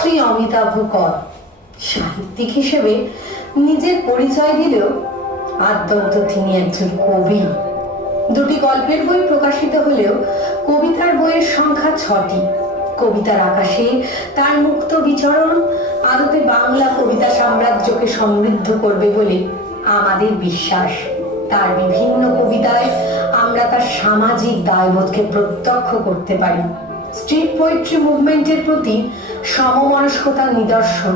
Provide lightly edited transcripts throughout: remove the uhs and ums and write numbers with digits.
শ্রী অমিতাভ কর সাহিত্যিক হিসেবে নিজের পরিচয় দিলেও আদ্যন্ত তিনি একজন কবি। দুটি গল্পের বই প্রকাশিত হলেও কবিতার বইয়ের সংখ্যা 6টি। কবিতার আকাশে তার মুক্ত বিচরণ আদতে বাংলা কবিতা সাম্রাজ্যকে সমৃদ্ধ করবে বলে আমাদের বিশ্বাস। তার বিভিন্ন কবিতায় আমরা তার সামাজিক দায়বোধকে প্রত্যক্ষ করতে পারি। স্ট্রিট পোয়েট্রি মুভমেন্টের প্রতি সমমনস্কতার নিদর্শন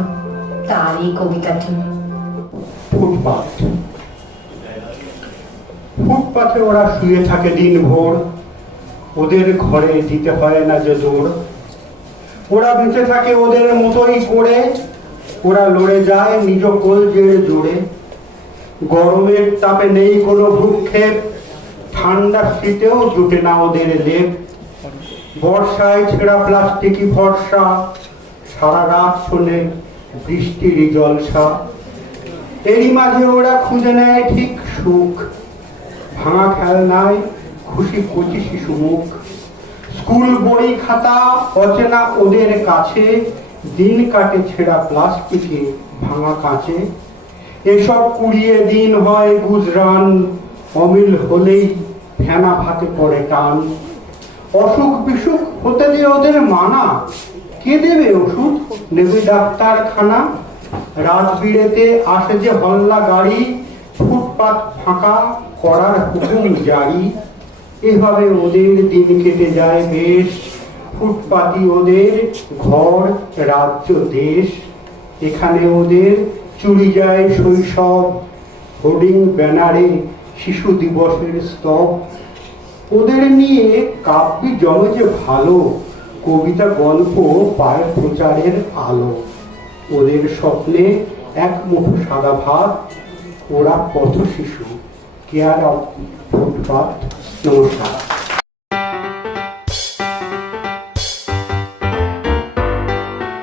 তার এই কবিতাটি। ফুটপাথে ওরা শুয়ে থাকে দিনভর, ওদের ঘরে দিতে হয় না যে দৌড়। ওরা বেঁচে থাকে ওদের মতোই করে, ওরা লড়ে যায় নিজ কলজের জোরে। গরমের তাপে নেই কোনো ভ্রুক্ষেপ, ঠান্ডা শীতেও জুটে না ওদের লেপ। বর্ষায় ছেঁড়া প্লাস্টিকই ভরসা, সারা রাত শোনে বৃষ্টির জলসা। এরই মাঝে ওরা খুঁজে নেয় ঠিক সুখ, ভাঙা খেলনায় খুশি কচি শিশু মুখ। স্কুল বই খাতা অচেনা ওদের কাছে, দিন কাটে ছেঁড়া প্লাস্টিকে ভাঙা কাঁচে। এসব কুড়িয়ে দিন হয় গুজরান, অমিল হলেই ফেনা ভাতে পড়ে টান। অসুখ বিসুখ হতে দিয়ে ওদের মানা, কে দেবে ওষুধ নেবে ডাক্তারখানা। রাত বিরেতে আসে যে হল্লা গাড়ি, ফুটপাত ফাঁকা করার হুকুম জারি। এভাবে ওদের দিন কেটে যায় বেশ, ফুটপাতি ওদের ঘর রাজ্য দেশ। এখানে ওদের চুরি যায় শৈশব, হোর্ডিং ব্যানারে শিশু দিবসের স্তব। ওদের নিয়ে কাব্যি জমে যে ভালো, কবিতা গল্প পায় প্রচারের আলো। ওদের স্বপ্নে এক মুঠো সাদা ভাত, ওরা পথ শিশু, কেয়ার অফ ফুটপাথ। নমস্কার।